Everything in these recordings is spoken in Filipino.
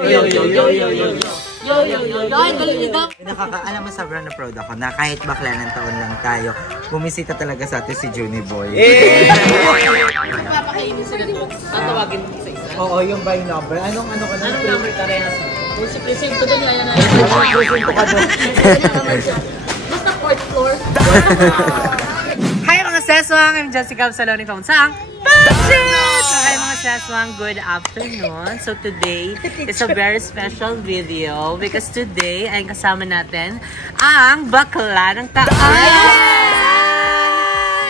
Yo, yo, yo, yo, yo, yo. Yo, yo, yo, yo. Ay, galing nito. Alam mo, sobrang na proud ako na kahit bakla ng taon lang tayo, bumisita talaga sa atin si Juni Boy. Papakainin sila doon. Tatawagin mo isa-isa. Oo, yung by number. Anong number ka rin? Kung si Presento doon, yan na. Presento ka doon. Basta fourth floor. Hi mga seswang! I'm Jessica Absaloni from Sang Budget! So hi mga seswang, good afternoon. So today is a very special video because today ay kasama natin ang bakla ng taon!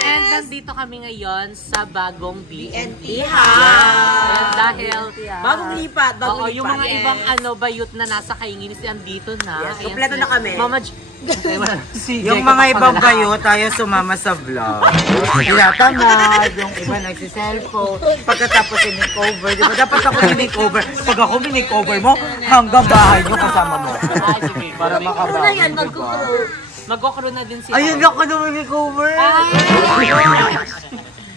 And nandito kami ngayon sa bagong BNT House! Dahil Bagong lipat, oo, yung mga ibang bayut na nasa Kainginis andito na. Yes, kompleto na kami. Yung mga ibang bayo, tayo sumama sa vlog. Tinatamad, yung iba nagsiselfone. Pagkatapos i-makeover, di ba? Dapat ako i-makeover. Pag ako i-makeover mo, hanggang bahay nyo kasama mo. Para makabawi, di ba? Mag-crew na din sila. Ayun ako na makeover.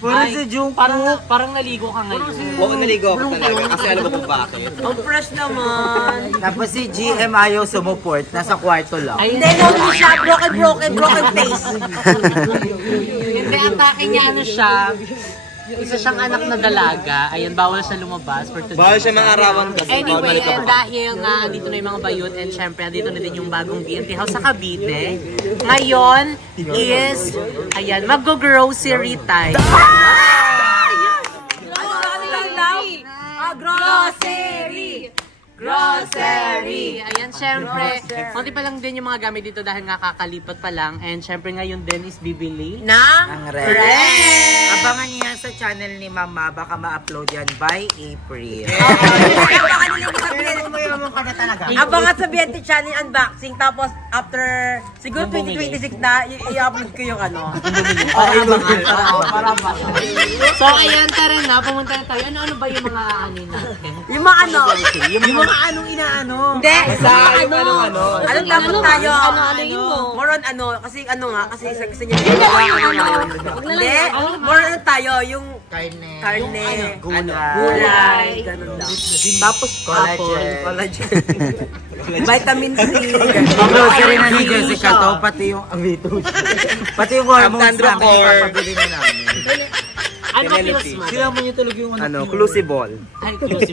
Parang si Jung, parang naligo ka ngayon. Oo, naligo ako talaga kasi alam mo kung bakit. Ang fresh naman. Tapos si GM ayaw sumuport, nasa kwarto lang. Hindi, no, siya. Broken face. Hindi, atake niya siya. Isa siyang anak na dalaga. Ayan, bawal siya lumabas for today. Bawal siya mangarawan kasi. Anyway, and dahil nga andito na yung mga bayot and syempre andito na din yung bagong BNT House sa Cavite. Ngayon is, ayan, mag-grocery time. Grocery! Ayan, syempre, konti pa lang din yung mga gamit dito dahil nga kakalipat pa lang. And syempre ngayon din is bibili Ang red. Abangan niyo yan sa channel ni Mama, baka ma-upload yan by April. Abangan sa BNT channel unboxing, tapos after siguro 2026 na, i-upload ko yung ano. So ayan, tara na, pumunta na tayo. Ano ba yung mga natin? Yung mga ano? Yung mga anong inaano. Hindi! ano. Anong dapat tayo? Ano yun mo? More on ano, kasi ano nga, kasi gusto niya. Hindi! More on tayo, yung karne, gulay, ganun lang. Tapos collagen. Vitamin C. Ang grocery na ni Jessica to, pati yung avitos. Pati yung hormones namin, ipapabili na namin. Ano feels man? Sila mo niyo talaga yung Crucible. Ay, close.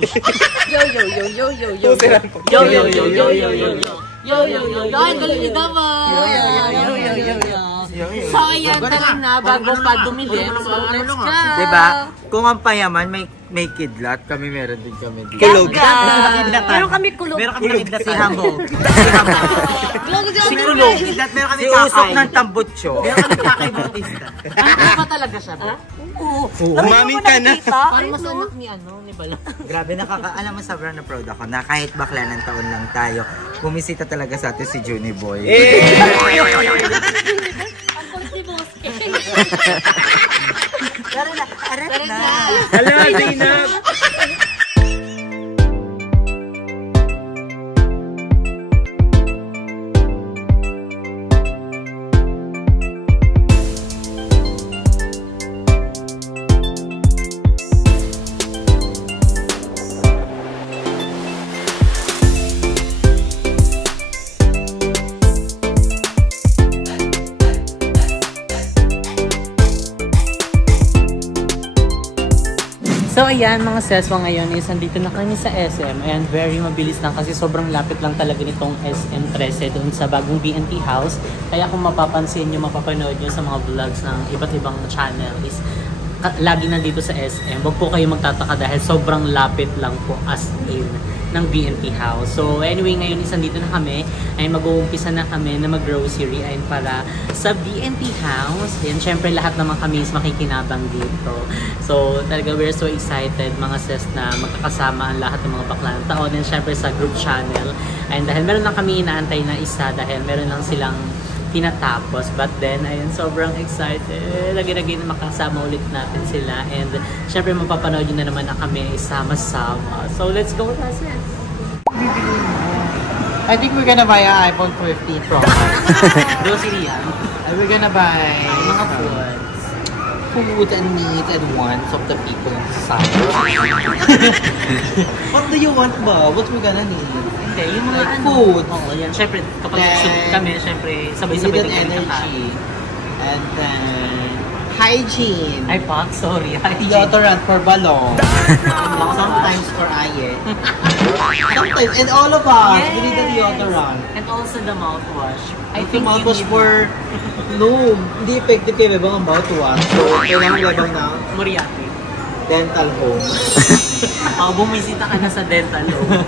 Yo. Yo, yo, yo, yo, yo, yo. Yo, yo, yo, yo. Ay, galing ni Dama. So, ayan, tara na, bago pa dumili. So, let's go. Diba? Kung ang payaman, may kidlat. Kami meron din kami dito. Kulog. Meron kami kulog. Meron kami kidlat si Hamog. Si Kulog. Kidlat, meron kami si Usok ng Tambutso. Meron kami Kakay Bautista. Ano ba talaga siya? Umamin ka na. Parang mas anak ni Bala. Grabe, alam mo, sobrang na proud ako na kahit bakla ng taon lang tayo, bumisita talaga sa atin si Juni Boy. Tara na. Hala, Zainab. So ayan mga seswa, ngayon is nandito na kami sa SM and very mabilis lang kasi sobrang lapit lang talaga nitong SM 13 doon sa bagong BNT House. Kaya kung mapapansin nyo, mapapanood nyo sa mga vlogs ng iba't ibang channel is lagi nandito sa SM. Huwag po kayo magtataka dahil sobrang lapit lang po as in ng BNT House. So anyway, ngayon is nandito na kami ay mag-uumpisa na kami na mag-grocery ayun para sa BNT House. And syempre lahat naman kami is makikinabang dito. So talaga we're so excited mga sis na magkakasama ang lahat ng mga bakla ng taon and syempre sa group channel. And dahil meron lang kami inaantay na isa dahil meron lang silang tinatapos. But then, ayun, sobrang excited. Lagi-lagi na makasama ulit natin sila. And syempre mapapanood nyo na naman na kami sama-sama. So let's go, Rasis! I think we're gonna buy an iPhone 15 Pro Max. Grocery yan. And we're gonna buy Mga foods. food and needs and wants of the people in society. What do you want ba? What we gonna need? Hindi, yung mga Like food. Oo, yan. Siyempre, kapag Then, nag-shoot kami, siyempre, We sabay-sabay need din kami energy. And then, hygiene. Ay, Pak, sorry. Hygiene. Deodorant for balong. Sometimes for aye. Sometimes, and all of us, we need a deodorant. And also the mouthwash. I Ito think mouthwash you need for... No, hindi effective kayo ba ang mouthwash? So, kailangan labang na Moriarty. dental home. Bumisita ka na sa dental home.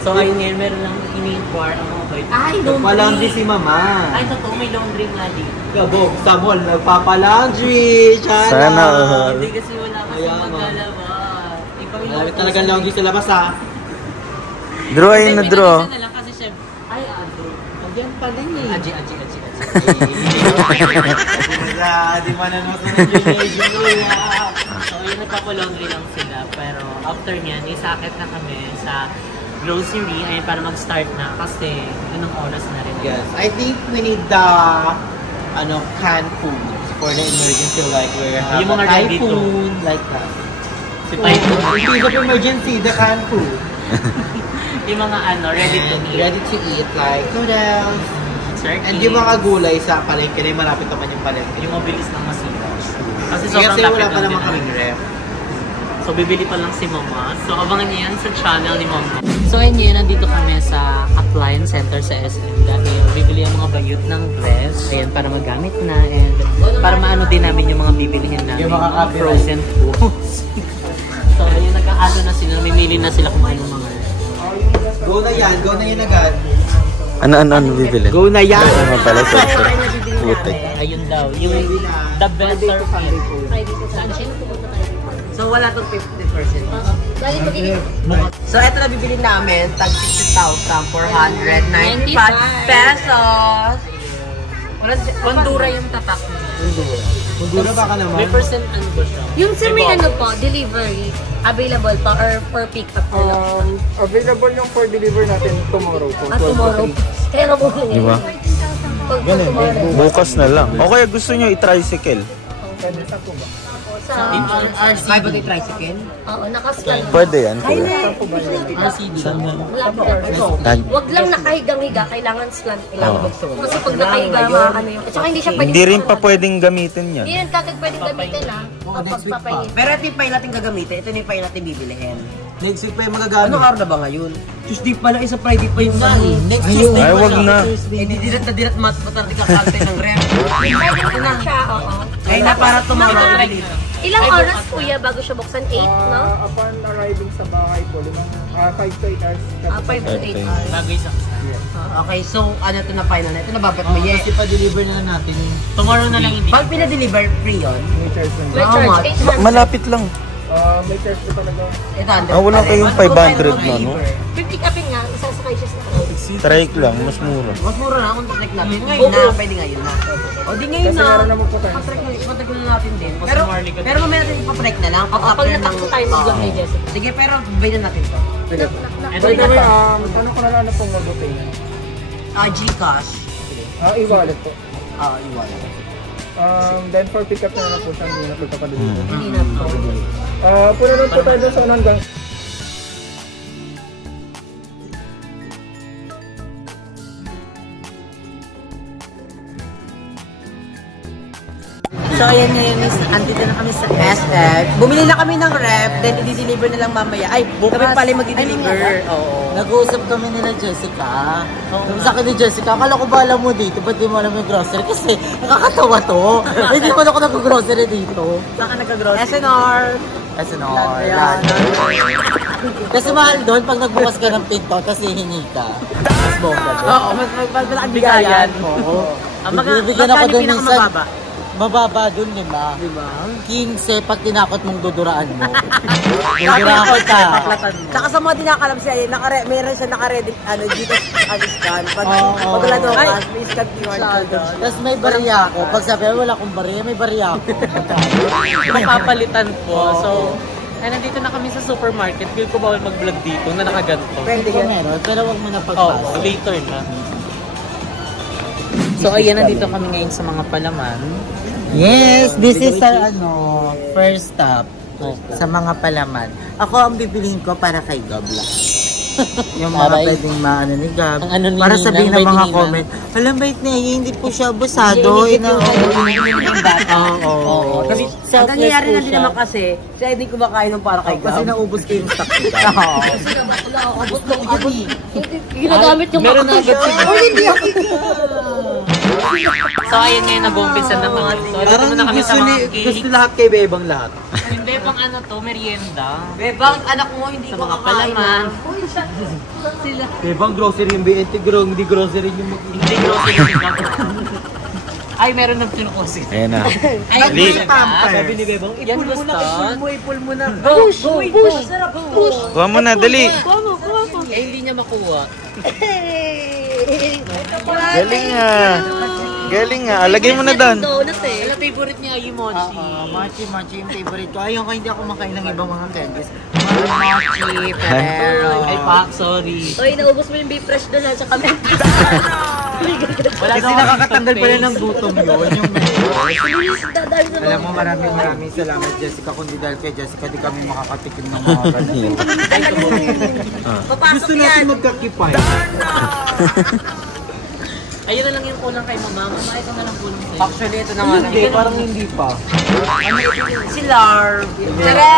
So, ayun ngayon, meron lang ini-inquire ang mga bait. Ay, Nagpa-laundry si mama. Ay, totoo, may laundry nga dito. Kabog, sa mall, nagpapa-laundry. Sana all. Hindi kasi wala kasi Ayan, maglalaba. Ikaw yung Marami talagang laundry sa labas ha. Draw ayun na draw. May na lang kasi syempre. Ay, Andrew. Again pa din eh. Aji. Di ba nanonood na yung So, yun, nagpapalaundry lang sila. Pero after nyan, isakit na kami sa grocery ay para mag-start na kasi yun ang oras na rin. Yes, I think we need the canned foods for the emergency, like we have Yung mga a ready to. typhoon, like that. Si Typhoon. In case of emergency, the canned food. Yung mga ready to And eat. ready to eat, like noodles. Turkey. And yung mga gulay sa palengke, na malapit naman yung palengke. Yung mabilis ng masira. Kasi Kasi sobrang wala lapit pa lang naman din kaming ref. So, bibili pa lang si Mama. So, abangan niyo yan sa channel ni Mama. So, ayun yun, nandito kami sa appliance center sa SM. Dahil bibili ang mga bayot ng dress. Ayan, para magamit na. And para maano din namin yung mga bibilihin namin. Yung mga copyright. frozen foods. So, ayun, nag-aalo na sila. Mamili na sila kung anong mga. Go na yan agad. Ano bibili? Go na yan! Ano pala sa puti. Ayun daw. Yung the better fit. So, wala tong 50%. Dali magiging So, ito na bibili namin. Tag 60,495 pesos. Bandura yung tatak niya. Mundura baka naman. May percent ano ba siya? yung sir may po, delivery, available pa or for pick up na lang? Available yung for deliver natin tomorrow po. Tomorrow. Kaya na po Di ba? Pag tomorrow. Bukas na lang. O kaya gusto nyo i-tricycle? Sa RC. Kaya ba ito tricycle? Oo, nakaslan. Pwede yan, kuya. RCD. Wag lang nakahigang-higa, kailangan slant lang. Kasi pag nakahiga, ano yung... At saka hindi siya pwede. Hindi rin pa pwedeng gamitin yan. Hindi rin kagad pwedeng gamitin kapag papayin. Pero ito yung pa natin gagamitin. Ito yung pa natin bibilihin. Next week pa yung magagamit. Anong araw na ba ngayon? Tuesday pala, isa Friday pa yung Next Tuesday Ay, wag na. Eh, di dirat na dirat matapos kakantay ng rep. Pwede na siya, oo. Ay, na para tomorrow. Ilang oras kuya bago siya buksan? 8, no? Upon arriving sa bahay po, 5 to 8 hours. 5 to 8 hours. Bagay sa Okay, so ano ito na final na? Ito na babet mo, yes. Kasi pa-deliver na natin yung... Tomorrow na lang hindi. Pag pinadeliver, free yun. May charge na. May charge 800. Malapit lang. May charge na talaga. Ito, Wala kayong 500 na, no? Pick upin nga, isasakay siya sa Trike lang, mas mura. Mas mura na kung trek natin. Ngayon na, pwede ngayon na. O di ngayon Kasi na. meron naman po tayo. Patrek na natin din. Pero mamaya natin ipatrek na lang. Pag Kapag after ng... natakbo tayo mag-vlog kay Jessica. Sige, pero bayan natin to. And By the way, tanong ko na lang ano pong mabuti. Gcash. E-wallet po. Iwan. Then for pick up na lang po siya, hindi na po papadeliver. Hindi na po. Puna lang po tayo doon sa unang gang. So, ayan ngayon, andito na kami sa SF. Bumili na kami ng rep, then i-deliver na lang mamaya. Ay, kami pala mag-deliver. Oo. Nag-uusap kami nila Jessica. Sabi sa akin ni Jessica, akala ko ba alam mo dito, ba't di mo alam yung grocery? Kasi nakakatawa to. Hindi mo na ako nag-grocery dito. Saan ka nagka-grocery? SNR. SNR. Ayan. Kasi mahal doon pag nagbukas ka ng pinto, tapos hihingi ka. Mas bongga doon. Oo, malaking bigayan mo. Bibigyan ako doon minsan. pinakamababa? Mababa doon, diba? Diba? 15 pag tinakot mong duduraan mo. Duduraan ka. Saka sa mga dinakalam siya, meron siya naka-ready, dito scan. Pag wala doon, may scan QR code. Tapos may bariya ako. Pag sabi, wala akong bariya, may bariya ako. Mapapalitan po. So, ay, nandito na kami sa supermarket. Feel ko bawal mag-vlog dito na nakaganto. Pwede ka meron, pero wag mo na pagpasa. Later na. So, ayan, nandito kami ngayon sa mga palaman. Yes, this is our first stop sa mga palaman. Ako ang bibiliin ko para kay Gabla. Yung mga Aray. pwedeng maano ni Gab. Ang ano ni Para Nina, sabihin ang ng bait mga ni Nina. comment, alam bait na hindi po siya abusado. Oo. Kasi Ang nangyayari na din naman kasi, siya hindi kumakain ng para kay Kasi Gab. naubos ko yung stock ni Gab. Ginagamit yung meron na agad si Oh, hindi ako. So ayun ngayon nag-umpisa na kami. So dito muna kami sa mga cake. lahat kay Bebang lahat. Hindi pang ano to, merienda. Bebang, anak mo hindi Sa ko mga kakain. palaman. Bebang grocery yung BNT, hindi grocery yung Hindi grocery ka. Ay, meron ng tinukosin. Ayan na. Ay, Dali. Sabi ni Bebang, yan gusto. Ipul mo na. Push! Push! Push! Kuha mo na, dali. Eh, hindi niya makuha. Galing nga. Galing nga. Alagay mo na doon. Donut eh. Alam, favorite niya yung mochi. Mochi yung favorite ko. Ayun ko, hindi ako makain ng ibang mga candies. Mochi, Ferrero. Ay, pa, sorry. Oy, naubos mo yung beef fresh doon sa comment. Wala Kasi nakakatanggal pala ng gutom yun. Yung Dadaan sa alam mo, maraming salamat Jessica. Kundi dahil kay Jessica, di kami makakatikim ng mga ganito. Papasok yan. magkakipay. Ayun na lang yung kulang kay mama. Mama, ito na lang kulang sa'yo. Actually, ito na nga lang. Hindi, parang hindi pa. Si Larv. Tara!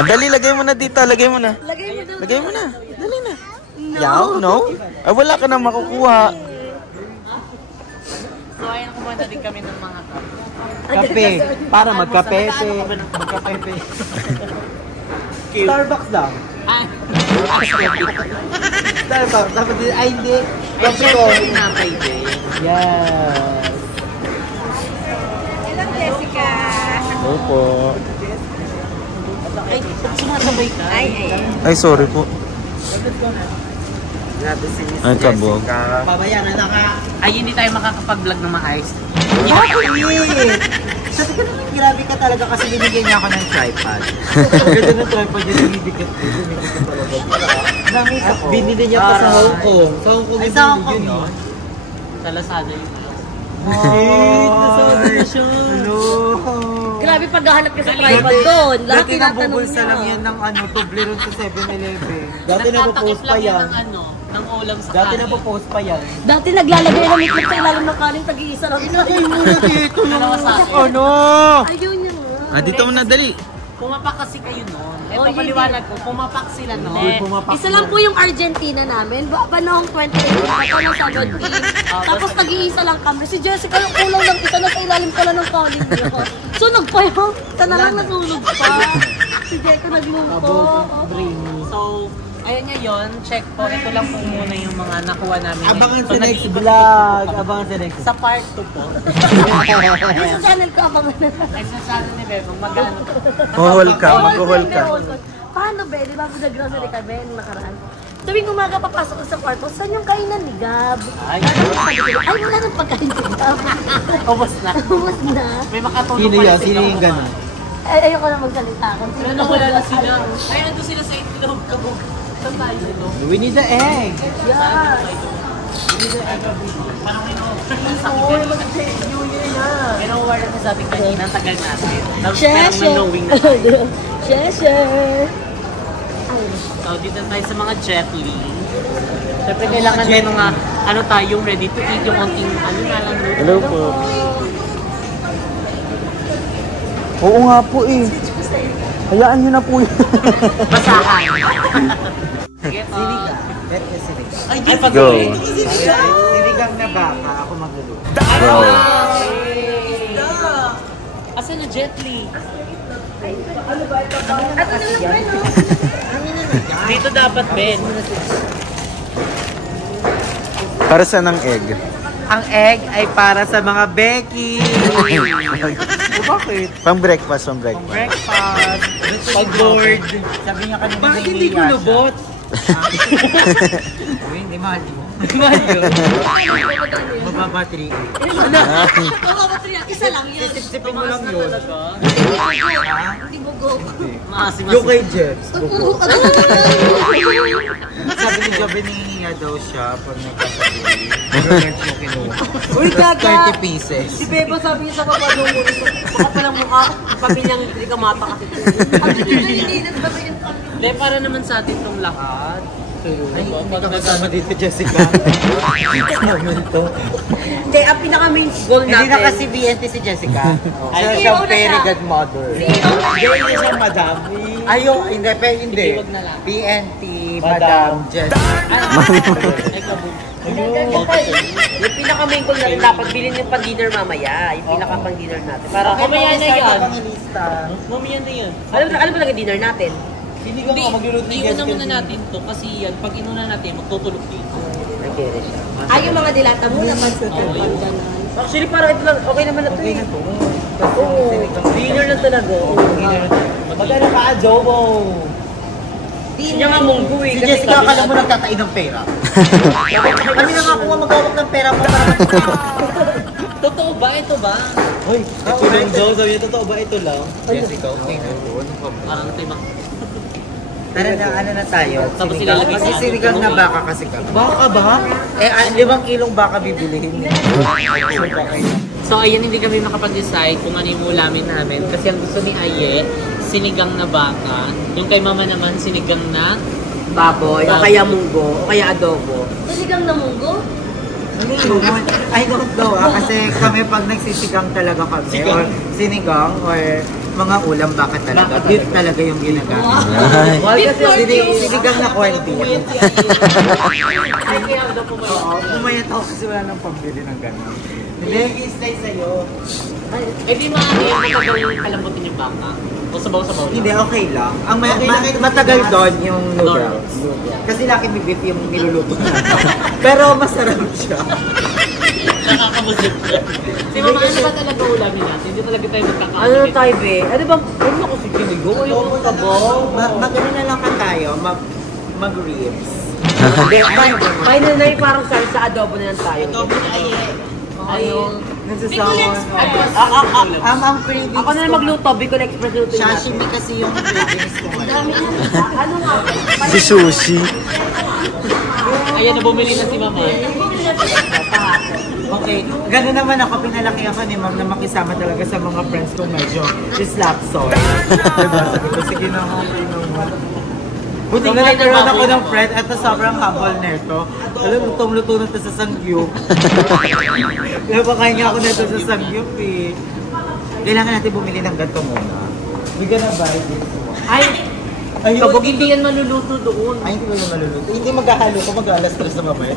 Dali, lagay mo na dito. Lagay mo na. Lagay mo na. Dali na. Yaw, no? Ay, wala ka na makukuha. So, ayun, kumanda din kami ng mga cup. Kape. Para magkapepe. Magkapepe. Starbucks lang. Ay, Starbucks. Dapat din, ay hindi. Kape ko. pinapay din. Yes. Opo. Ay, sumasabay ka. Ay, sorry po. Grabe si Miss Ay, kabog. Jessica. Pabayaran na ka. Ay, hindi tayo makakapag-vlog ng maayos. Bakit? Sabi ko naman, grabe ka talaga kasi binigyan niya ako ng tripod. Ang ganda ng tripod niya, dumidikit ko. Dumidikit talaga. Nangis ako. Binili niya pa sa Hong Kong. Sa Hong Kong. Ay, sa Hong Kong yun. Sa Lazada yun. Shit! Nasa version. Hello. Grabe paghahanap ka sa tripod doon. Lahat Dati tinatanong nabubulsa lang niya. yan ng Toblerone sa 7-Eleven. Dati Nagtatakip napopost pa lang yan yan. ng ano, ng ulam sa Dati kanin. napopost pa yan. Dati naglalagay ng itlog sa ilalim ng kanin, tag-iisa lang. Inagay mo na dito yung Dalawa sa akin. ano. Ayun niya nga. Ah, dito mo na, dali. Pumapak kasi kayo noon. Ito, Oh, yun paliwanag ko, pumapak sila noon. Isa lang po yung Argentina namin. Panahong 2018 pa ito ng Sabad Tapos nag-iisa lang kami. Si Jessica yung kulang lang isa na sa ilalim pala ng kanin niya. Sunog pa yun. Isa na lang nasunog pa. Si Jessica nagluto. So, ayun ngayon, check po. Ito lang po muna yung mga nakuha namin. Abangan So, sa next nag-iikot-ikot vlog. po. Abangan sa next Sa part 2 po. Yung sa channel ko abangan na. Ay, sa channel ni Bebong, magano. Mag-haul ka, mag-haul ka. Paano be? Di ba nag-grocery kami nung nakaraan? Tuwing umaga papasok ko sa kwarto, saan yung kainan ni Gab? Ay, Ay, wala nang pagkain si Gab. ubos na. Ubus na. May makatulong Sino pa yan? rin Sino sila yung mga- ganun? Ay, ayoko na magsalita. Wala na, wala na sila. Ay, ando sila sa itlog. Kabog. Saan tayo sila? We need the egg. Yeah. Parang Kino-war na sa ating kanina, ang tagal natin. Tapos parang na-knowing na tayo. Share. So, dito tayo sa mga jet li. Siyempre, kailangan may mga, ano tayong ready to eat, yung konting, ano nga lang. Hello po. Oo nga po eh. Hayaan nyo na po yun. Basahan. Sige, Sinigang. Bet ka sinigang. Ay, pag Go. Sinigang na baka. Ako magluluto. Go. Asan na jet li? Dito dapat, Ben. Para sa ng egg. Ang egg ay para sa mga Becky. Bakit? Pang breakfast, pang breakfast. Breakfast. Pag bored. Sabi niya kanina. Bakit hindi ko lubot? Hindi mahal mo. Mababa 3. Isa lang yun. Sipsipin mo lang yun. Hindi bugog. Yung kay Jeff. Oo, Sabi ni Joby nangihinga daw siya pag nagkasabili. Revenge mo kinuha. Uy, gaga! 30 pieces. Si Beba sabi niya sa papadong mo nito, baka palang mukha, pamilyang hindi ka mata kasi. Hindi, para naman sa atin itong lahat. Ay, hindi ka kasama dito, Jessica. Momento. Hindi, ang pinaka-main goal natin. Hindi na kasi BNT si Jessica. Ay, CEO siyang na very siya. good mother. CEO na siya. Hindi siya madam. Ayo, hindi, pero hindi. Wag na lang. BNT, madam, Jessica. Yung pinaka-main goal natin, dapat bilhin yung pang-dinner mamaya. Yung pinaka-pang-dinner natin. Para, Mamaya na yan. Pangilista. Mamaya na yan. alam ba dinner natin? Hindi ka magluluto ni Iuna Jessica. muna natin to kasi yan, pag inuna natin, magtutulog dito. Nag-kere siya. Ay, yung mga dilata muna, pansutan, pandanan. Actually, parang ito lang, okay naman na ito eh. Oo, dinner lang talaga. Magkano ka, adobo? Hindi niya nga munggo eh. Si Jessica, akala mo nagtatain ng pera. Kami na nga kung magawag ng pera mo para Totoo ba? Ito ba? Hoy, ito lang daw. Sabi niya, totoo ba ito lang? Jessica, okay na. Parang timang. Tara na, ano na tayo? Tapos Sinigang. ilalagay Kasi sa- sinigang na baka kasi kami. Baka ba? 5 kilong baka bibilihin. So ayan, hindi kami makapag-decide kung ano yung ulamin namin. Kasi ang gusto ni Aye, sinigang na baka. Yung kay Mama naman, sinigang na Baboy, o kaya munggo, o kaya adobo. Sinigang na munggo? I don't know kasi kami pag nagsisigang talaga kami or sinigang or mga ulam baka talaga. Beef talaga yung ginagamit. Wal kasi Sinigang na corned beef. Oo, pumayat ako kasi wala nang pambili ng gano'n. Hindi, i-slice sa'yo. Eh di maaari yung matagal kalambutin yung baka. O sabaw-sabaw lang. Hindi, okay lang. Ang matagal doon yung noodles. Kasi laki may beef yung niluluto na. Pero masarap siya. Nakakabusip siya. Si Mama, ano ba talaga ulamin natin? Hindi talaga tayo magkakaano. Ano tayo be? Ano ba? Ano ako si Kinigo? Ayoko ka ba? Magano na lang ka tayo, mag-ribs. Final na yung parang sa adobo na lang tayo. Ayun. Nagsasama. Ang cravings Ako na lang magluto, Bicol Express luto natin. Sashimi kasi yung cravings ko ngayon. Ano nga? Si sushi. Ayan na, bumili na si Mama. Okay, gano'n naman ako, pinalaki ako ni ma'am na makisama talaga sa mga friends ko medyo slap soy. Diba? Sabi ko, sige na okay naman. Buti nga nagkaroon ako ng friend at sobrang humble nito. Alam mo, luto na ito sa sangyup. Kaya pakain nga ako nito sa sangyup eh. Kailangan natin bumili ng ganito muna. Bigyan na ba? Ay! Ayun. Kabog hindi yan maluluto doon. Ay, hindi ko yung maluluto. Hindi maghahalo ko, mag-alas 3 na mamaya.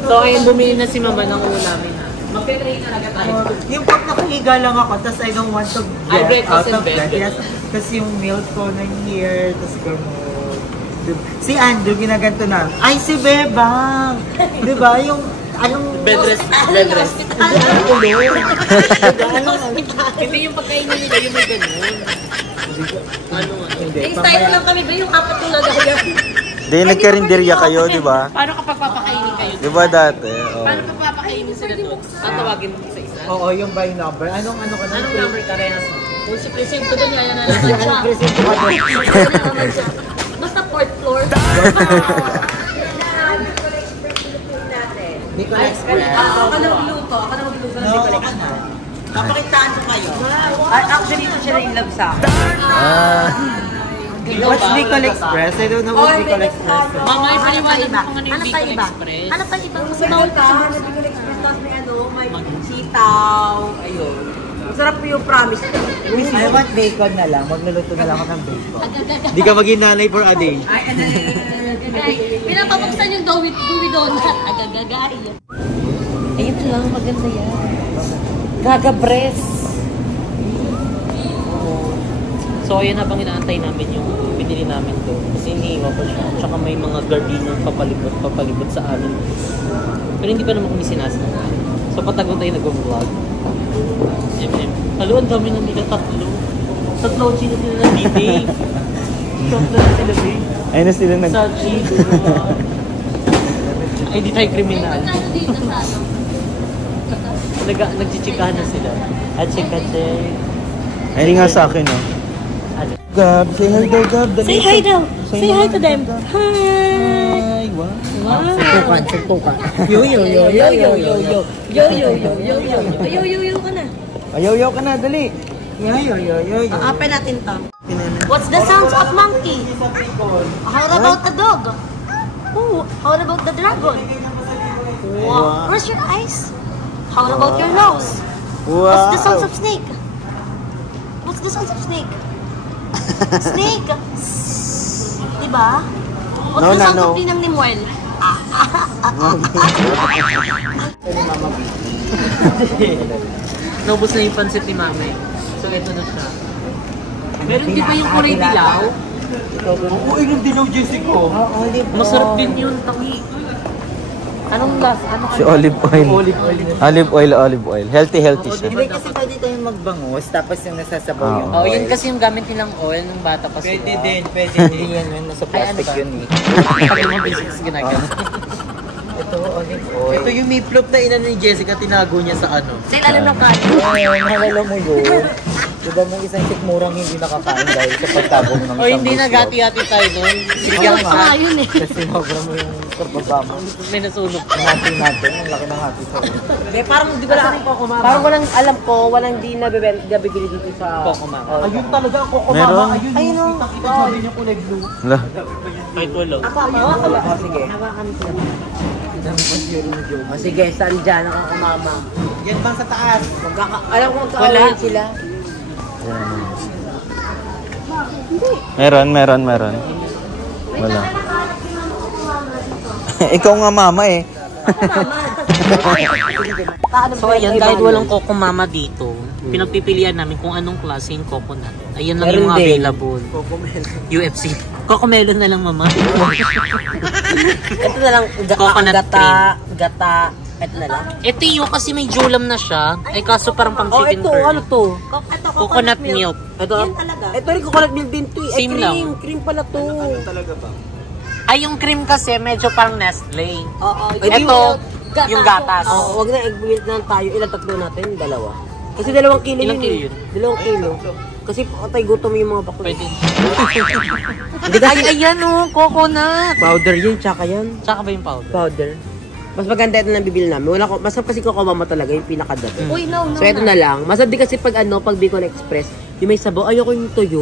So ayun, bumili na si Mama ng ulamin. Magpe-tray talaga tayo. Yung pag nakahiga lang ako, tapos I don't want to Ay, get breakfast out of and bed. bed. Yes, kasi yung milk ko na here, tapos gano'n. Si Andrew, ginaganto na. Ay, si Bebang! Di ba? Yung, anong... Bed rest. Bed rest. Anong ulo? Hindi yung pagkainin nila, yung may ganun. Ano? Hindi. Eh, style lang kami ba yung apat yung nagaya? Hindi, nagkarinderya kayo, di ba? Paano kapag papakainin kayo? Di ba dati? Oh. Paano kapag papakainin sila doon? Tatawagin mo isa-isa? Oo, yung by number. Anong ano ka na? Anong number ka rin? Kung si present ko doon, yan na naman siya. Anong present ko ka doon? Basta fourth floor. Hindi ko express. Ako na magluto, ako na magluto ng Bicol Express. Papakitaan ko kayo. Actually, ito siya na in love sa akin. What's Bicol Express? I don't know what's Bicol Express. Mama, ipaliwanag mo kung ano yung Hanap Bicol pa iba. Express. Hanap pa ibang Sa gusto bawal ka, na Bicol Express, tapos may ano, may sitaw, ayun. Masarap po yung promise. I want bacon na lang. Magluluto na lang ako ng bacon. Hindi ka maging nanay for a day. Pinapabuksan yung Dewey Donut. Agagagay. Ayun lang, maganda yan. Gaga breast. So ayun, habang inaantay namin yung binili namin doon. Kasi iniiwa pa siya. Tsaka may mga gardino papalibot sa amin. Pero hindi pa naman kami sinasabi. So patagon tayo nag-vlog. Halo, ang dami na nila, tatlo. Tatlo, sino sila na Tatlo na sila, babe. Ayun na sila nag... Sa cheap. Ay, di tayo kriminal. Nagchichikahan na sila. Achik-achik. Ayun nga sa akin, oh. Gab, say hi daw, Gab. Say hi daw. Say hi to them. Hi. Hi, wow. Suntukan. Yo yo yo yo yo yo yo yo yo yo yo yo yo yo ka na. Ayaw ka na, dali. Yo. Open natin to. What's the sounds of monkey? How about a dog? Oh, how about the dragon? Wow. Where's your eyes? How about your nose? What's the sounds of snake? What's the sounds of snake? Snake. Diba? What's the sounds of Ninang Nimuel? Naubos na yung pansit ni Mami. So, eto na siya. Meron di ba yung kulay dilaw? Oo, yung dilaw, Jessica. Masarap din yun, tangi. Anong last? Si olive oil. Olive oil. Healthy siya. Hindi kasi pwede tayong magbangus, tapos yung nasasabaw yung Oh, oil. yun kasi yung gamit nilang oil nung bata pa sila. Pwede din. Hindi yan yun, nasa plastic yun eh. Pag yung basics ginagawa. Ito, olive oil. Ito yung meatloaf na ina ni Jessica, tinago niya sa ano. Sa ilalim ng kanin. Nalala mo yun. Diba may isang sikmurang hindi nakakain dahil sa pagtabong ng O hindi nagati-hati tayo nun. Sinigyan Oo ka. nga. Yun eh. Kasi sobra mo yung pagbaba mo. May nasunog. Natin, ang laki ng hati sa Parang di ba lang, parang walang alam ko, walang di nabibili dito sa... Kokomama. Ayun talaga ang Coco Meron? Mama. Ayun yung kita sabi niya kulay blue. Wala. Kahit walo. Sige. Sige, saan dyan ang kumama? Yan bang sa taas? Alam ko magkakawalan sila. Meron. Wala. Ikaw nga mama eh. So ayan, dahil walang kokomama dito, pinagpipilian namin kung anong klase yung coconut. Ayan lang yung mga available. UFC. Cocomelon na lang, mama. Ito na lang, Coconut gata, ito na lang. Ito yung kasi may julam na siya. Ay kaso parang pang Oh, chicken ito, ano to? Coconut milk. Ito, Yan talaga. ito rin coconut milk din to. Same lang. Cream pala to. Ay, yung cream kasi medyo parang Nestle. Oo. Ito, yung gatas. Oh, wag na, egg-milk na lang tayo. Ilan tatlo natin? Dalawa. Kasi 2 kilo Ilang kilo yun? 2 kilo. Kasi patay gutom yung mga bakla. Pwede. Ay, ayan o, coconut. Powder yun, tsaka yan. Tsaka ba yung powder? Powder. Mas maganda ito na bibili namin. Wala ko, masarap kasi kokomama talaga yung pinakadabi. Uy, no. So ito na lang. Masarap din kasi pag pag Bicol Express, yung may sabaw, ayoko yung tuyo.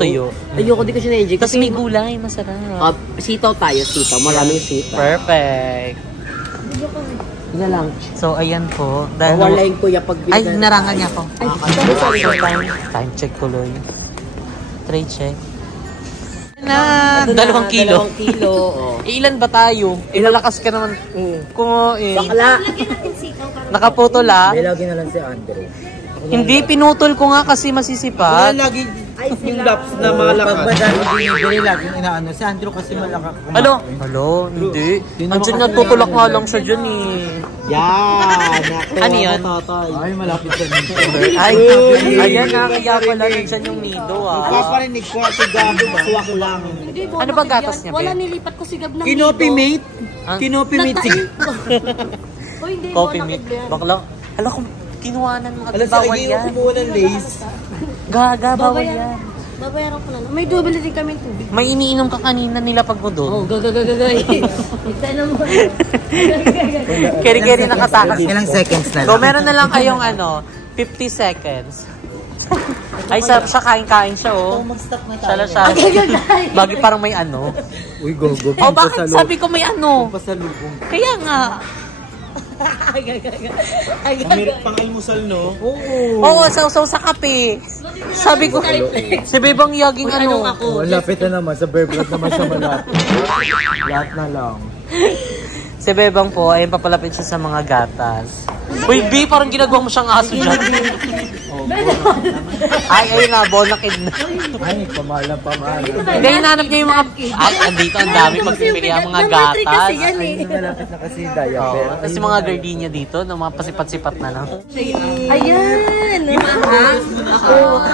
Ayoko, di ko siya na-enjoy. Tapos may gulay, masarap. Sitaw tayo, sitaw. Maraming sitaw. Perfect. Yun na lang. So, ayan po. Dahil Walayin ko yung pag ay, narangan niya ako. sorry. Time check tuloy. Trade check. Na, 2 kilo. 2 kilo. Oh. Ilan ba tayo? Ilalakas ka naman. Kung Bakla. Lagyan natin sitaw para nakaputol May lagi na lang si Andrew. Hindi, pinutol ko nga kasi masisipat. Lagi yung laps na malakas. Pag madami binibili, laging inaano. Si Andrew kasi malaka kumain. Halo, hindi. Andiyan nga, tutulak nga lang siya dyan eh. Yan! Ano yun? Ay, malapit sa nito. Ay, ayan na, kaya pala nandiyan yung nido ah. Paparinig ko at gabi, suwak lang. Hindi, Ano ba gatas niya, Wala be? nilipat ko sigab ng Kinopi mate? Ah? Kinopi mate. Uy, hindi. Coffee wala mate. kidlian. Bakla. Hala, kinuhanan mo. Alas, Bawal ay, yan. kumuha ng lace. Gaga, bawal yan. Babayaran ko na. May double din kami tubig. May iniinom ka kanina nila pag mo doon. Gagagagagay. Ito naman. Keri-keri nakatakas. Ilang seconds na So, lang. meron na lang kayong 50 seconds. Ay, siya kain-kain siya, oh. Mag-stop na tayo. Siya. Bagay parang may ano. Uy, go. Oh, bakit sabi ko may ano? Pasalubong. Kaya nga. Meron pang almusal, no? Oo, sausaw sa kape. Sabi ko, si Bebang yaging ano. Oh, lapit na naman. Sa bear blood naman siya malapit. Lahat na lang. Si Bebang po, ayun papalapit siya sa mga gatas. Uy, B, parang ginagawa mo siyang aso dyan. Ay, ayun na, bonakid na. Ay, pamala. Hindi, hinanap niya yung mga... Ay, andito, ang dami pagpipili ang mga gatas. Kasi yan eh. Malapit na kasi yung Oo, diaper. tapos yung mga gardenia dito, no, mga pasipat-sipat na lang. Ayan!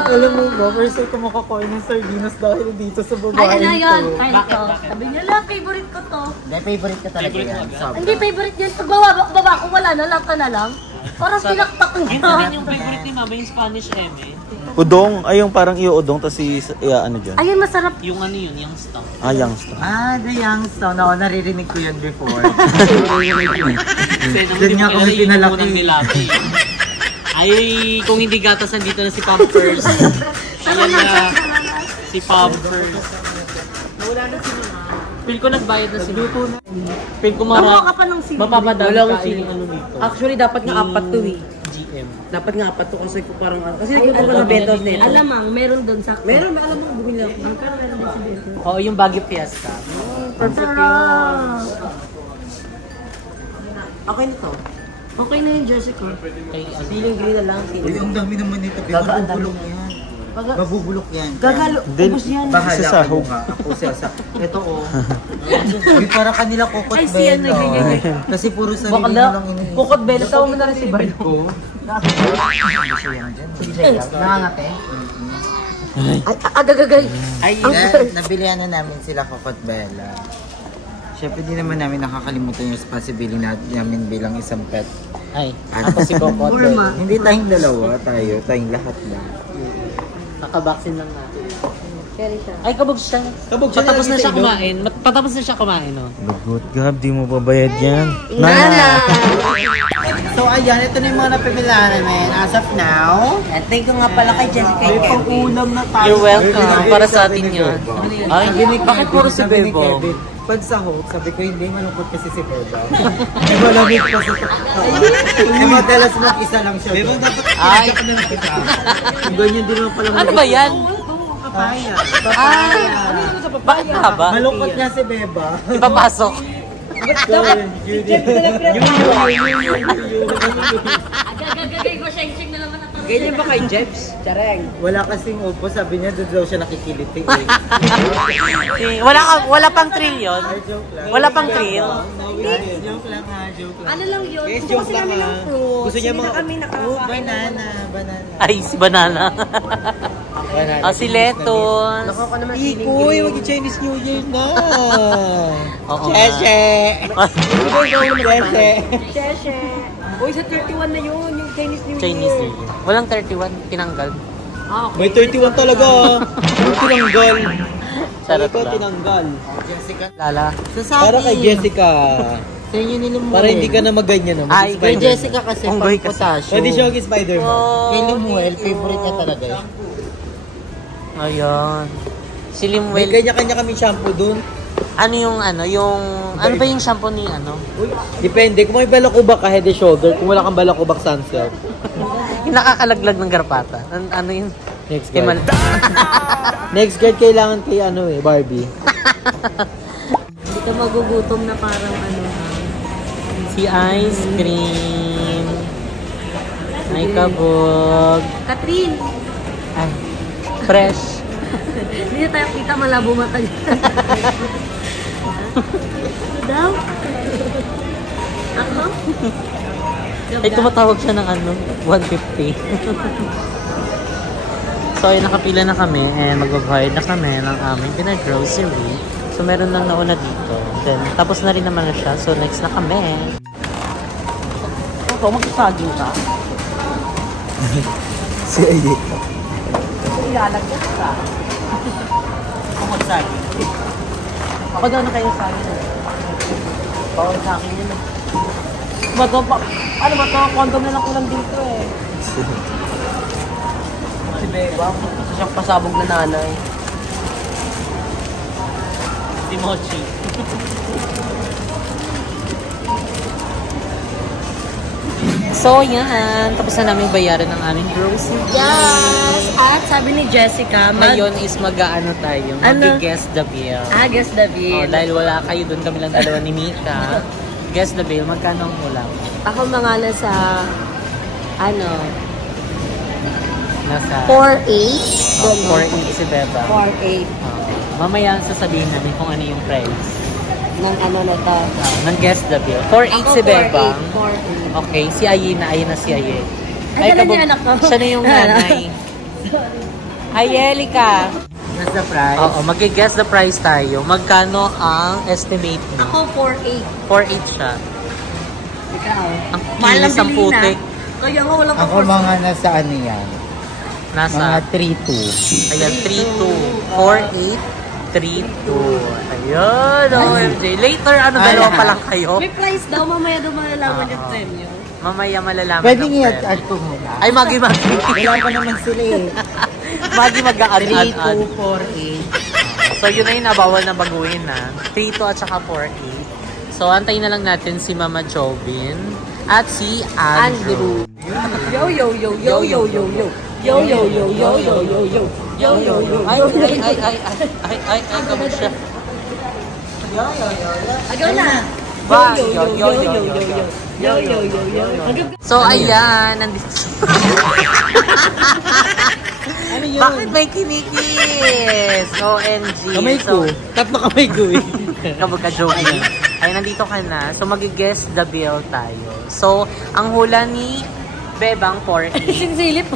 Alam mo ba, first time ko makakain ng sardinas dahil dito sa babae. Ay, ano yun? Kain ko. Sabi niya lang, favorite ko to. Hindi, favorite ka talaga yan. Hindi, favorite yan. Pag baba ko, wala na lang ka na lang. Parang pinakpak Ayun na. din yung favorite ni Mama, yung Spanish eme. Udong, ay yung parang iyo-udong, tapos ano dyan? Ayun, masarap. Yung ano yun, yung stuff. Ah, youngster. Ah, the Youngstown. Oo, naririnig ko yan before. Kasi nung Doon hindi nga mo kami kilala yung pinalaki. unang nilaki. Ay, kung hindi gatas, nandito na si Pampers. Ayan na, si Pampers. Nawala na si Mama. Feel ko nagbayad na si Luto na. Feel ko Nakuha ka pa ng sili. mapapadami Wala akong ka sili. yung ano dito. Actually, dapat nga apat to eh. GM. Dapat nga apat to kasi ko parang... Kasi nagkukuha ka ng betos nito. Alamang, meron doon sa... Meron, alam mo, bumili ako. Pero meron din sa beto. Oo, yung Baguio Fiesta. Perfect yun. Okay na to. Okay na yung Jessica. Kay, Feeling green na lang. Uy, Feeling ang dami naman nito. Gagaan Mabubulok yan. Mabubulok yan. Gagalo. Ubus yan. Bahala Sa kayo sahog. nga. Ako sa Ito oh. Uy, para kanila kokot Ay, siya na ganyan. Kasi puro sarili Bakla. mo lang ini. Kukot Bella, tawa mo na rin si Bardo. Ko. Hindi siya yan dyan. Nangangate. Ay, agagagay. ay, Nabilihan na namin sila kokot Bella. Siyempre di naman namin nakakalimutan yung responsibility namin bilang isang pet. ay, ako si Kokot. Hindi tayong dalawa, tayong lahat na. Nakabaksin lang natin. Carry siya. Ay, kabog siya. Patapos na siya kumain. Patapos na siya kumain, no? Lagot, Gab, di mo babayad yan. Nana! So ayan, ito na yung mga napimilahan namin. As of now, Thank you nga pala kay Jessica and Kevin. pang-unam na tayo. You're welcome. Para sa atin yun. Ay, bakit puro si Sabi ni Bebo? Kevin, pag sahog, sabi ko hindi malungkot kasi si Bebo. Eh malamig pa sa Eh madalas mag-isa lang siya. Bebo, dapat Ay. Yung ganyan din naman pala. Ano ba yan? Papaya. Bakit nga ba? Malungkot nga si Beba. Ipapasok. Agagagagay ko, sheng-sheng na naman ako. Ganyan ba kay Jebs? Chareng. Wala kasing upo, sabi niya doon daw siya nakikiliti. Wala pang thrill yun. Joke lang. Wala pang thrill. Joke lang ha, joke lang. Ano lang yun? Yes, Gusto joke kasi lang namin ha. ng fruits. Gusto niya Hindi mga... na kami Banana. Ay, si Banana. Si Leton. Nakuha ko naman feeling Uy, green. mag-Chinese New Year na! Oo nga. Cheche! Cheche! Sheshe. Uy, sa 31 na yun, yung Chinese New Year. Chinese New Year. Walang 31, tinanggal. Ah, okay. May 31 talaga! Tinanggal! Charot lang. Tinanggal. Lala. Para kay Jessica. Sa inyo nilumo. Para hindi ka na maganyan na. Ay, Kay ganyan. Jessica kasi Unggoy pang kasi. potasyo. Pwede siya mag-Spider-Man. Kay Limuel, favorite niya talaga yun. Ayun. Si May Limwell. kanya-kanya kaming shampoo dun. Ano ba yung shampoo ni ano? Uy, depende. Kung may balakubak ka, head and shoulder. Kung wala kang balakubak, sunsilk. Yung nakakalaglag ng garpata. Ano yun? Next Kay guard. Next guard kailangan kay Barbie. Hindi ka magugutom na parang ano ha. Si ice cream. Ay, kabog. Catherine! Ay, fresh. Hindi na tayo kita, malabo mata niya. Ano daw? Ako? Ay, tumatawag siya ng 150. So, ay nakapila na kami and magbabayad na kami ng aming pinag-grocery. So, meron nang nauna dito. Then, tapos na rin naman na siya. So, next na kami. Ako, magsasaging ka? Si Ayik. Ilalagyan ka. Ako magsaging. Ako daw na kayo saging. Bawal sa akin yun. Ano ba ito? Condom na lang ko lang dito eh. Si Beba, gusto siyang pasabog na nanay. Si Mochi. So, yan. Tapos na namin bayaran ng aming grocery. Yes! At sabi ni Jessica, Ngayon is mag-ano tayo, Ano? mag-guess the bill. Guess the bill. Dahil wala kayo doon, kami lang dalawa ni Mika. Guess the bill, magkano ang ulam? Ako mga nasa, ano, Nasa 4.8. 4.8 si Beba. 4.8. Mamaya sasabihin namin kung ano yung price. Ng ano na to. Ng guest the bill. 4.8 si Beba. 4.8. Okay, si Ayena. Ayun na si Aye. Ay, dala niya anak ko. Siya na yung nanay. Ayelika. What's the price? Oo, mag-guess the price tayo. Magkano ang estimate mo? Ako 4.8. 4.8 siya. Ikaw. Ang Mahal lang kinis ang bilhin, putik. Kaya nga walang Ako mga nasa ano yan? Mga Nasa, 3-2. ayan, 3.2. 4.8, 3.2. Ayun, OMG. Later, dalawa pa lang kayo? May price daw, mamaya daw malalaman yung premyo. Mamaya malalaman Pwede ng nga friend. i-add ko muna. Ay, Magi. Wala pa naman sila eh. Magi mag-a-add. 3-2-4-8. So, yun na yung nabawal na baguhin na. 3.2 at saka 4.8. So, antayin na lang natin si Mama Jobin at si Andrew. Yo, yo, yo, yo, yo, yo, yo. Yo, yo, yo, yo, yo, yo, yo. Yo, yo, yo, Ay, yo, yo, ay, kabog siya. Agaw na. Ba, Yo, yo, yo, yo, yo, yo. Yo, yo, yo, yo, yo. So, ayan, nandito. Bakit may kinikis? OMG. Kamay ko. Tatlo kamay ko eh. Kabog ka, Joey. Ay, nandito ka na. So, mag-guess the bill tayo. So, ang hula ni Bebang 4.8. Sinsilip.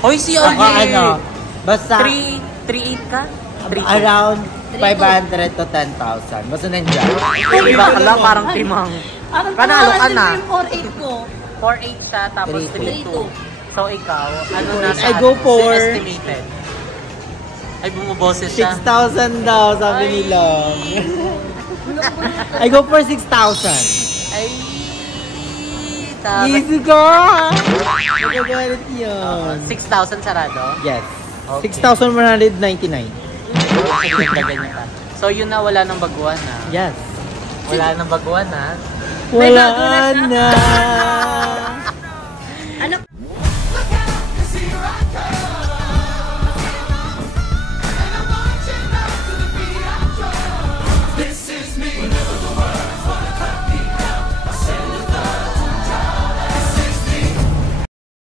Hoy, si Ako Oli! ano, basta 3.8 ka? 3.2. around 500 to 10,000. Basta nandiyan. Iba ka lang, parang timang. Panalo ka na. Yung 4.8 ko. 4.8 siya, tapos 3.2. So, ikaw, ano nasa I go for estimated? Ay, bumuboses siya. 6,000 daw, sabi nila. I go for 6,000. Ay, tapos Easy ka! Magagalit yun. 6,000 sarado? Yes. Okay. 6,199. Ganyan ka. So, yun na, wala nang baguhan na. Yes. Wala nang baguhan na. Wala na. Ano?